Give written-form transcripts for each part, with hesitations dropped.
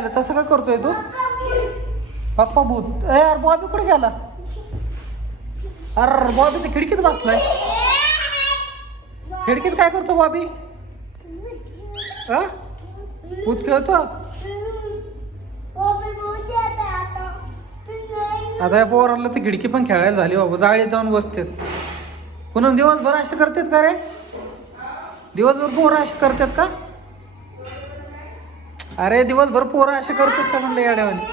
झालं तसं का करतोय तू? पप्पा भूत. ए यार बॉबी कुठे गेला? अरे बॉबी तर खिडकीत बसलाय. खिडकीत काय करतो बॉबी? भूत खेळतो. आता या पोराला ती खिडकी पण खेळायला झाली बाबा. जाळीत जाऊन बसतात. पुन्हा दिवसभर असे करतात का रे? दिवसभर पोरं असे करतात का? अरे दिवसभर पोरं असे करतात का म्हणलं येड्यावानी?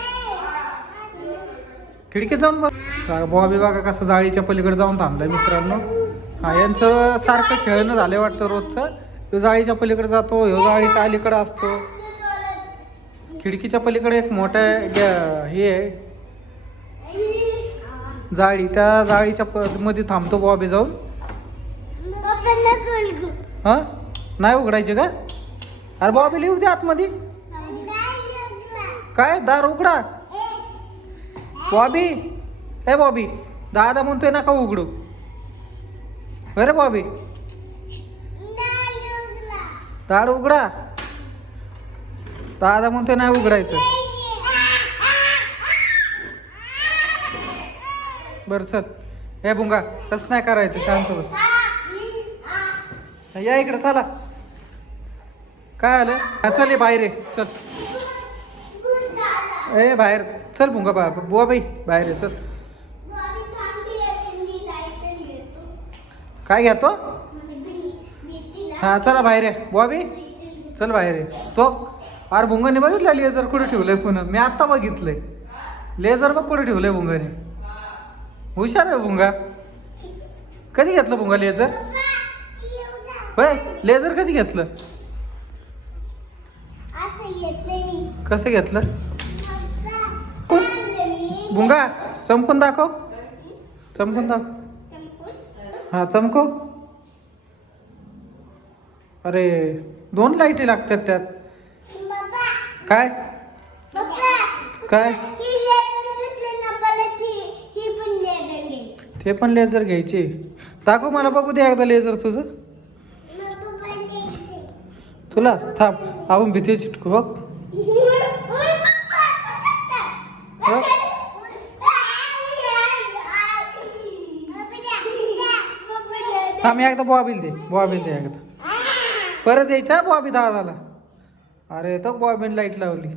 खिडकीत जाऊन बस. बॉबी बघा कसं जाळीच्या पलीकडे जाऊन थांबलाय मित्रांनो. हा यांचं सारखं खेळणं झालं वाटतं रोजचं. ह्यो जाळीच्या पलीकडे जातो, ह्यो जाळीच्या अलीकडे असतो. खिडकीच्या पलीकडे एक मोठा हे आहे जाळी. त्या जाळीच्या मध्ये थांबतो बॉबी जाऊन. हा नाही उघडायचे का? अरे बॉबी लिहू दे आतमध्ये. काय दार उघडा बॉबी. ए बॉबी दादा म्हणतोय नका उघडू. बरं बॉबी दार उघडा. दादा म्हणतोय नाही उघडायचं. बरं चल. हे भुंगा तसं नाही करायचं. शांत बस. या इकडे चला. काय आलं? चल ये बाहेर ये. चल ए बाहेर चल भुंगा. बुवा बाई बाहेर ये चल. काय घेतो? हा चला बाहेर आहे बॉबी. चल बाहेर आहे तो. अरे भुंगाने बघितलं लेझर कुठे ठेवलंय पुन्हा? मी आत्ता बघितलंय लेझर. बघ कुठे ठेवलंय भुंगाने. हुशार आहे भुंगा. कधी घेतलं भुंगा लेझर? होय लेझर कधी घेतलं? कसं घेतलं? भुंगा चमकून दाखव. चमकून दाखव. हा चमकव. अरे 2 लाईटी लागतात त्यात. काय काय? ते पण लेझर घ्यायचे. दाखव मला बघू दे एकदा लेझर तुझं. तुला थांब आपण भीती चिटकू बघ. थांब एकदा बॉबील दे. बॉबील दे एकदा. परत यायचा बॉबी दादाला. अरे तो बॉबीन लाईट लावली.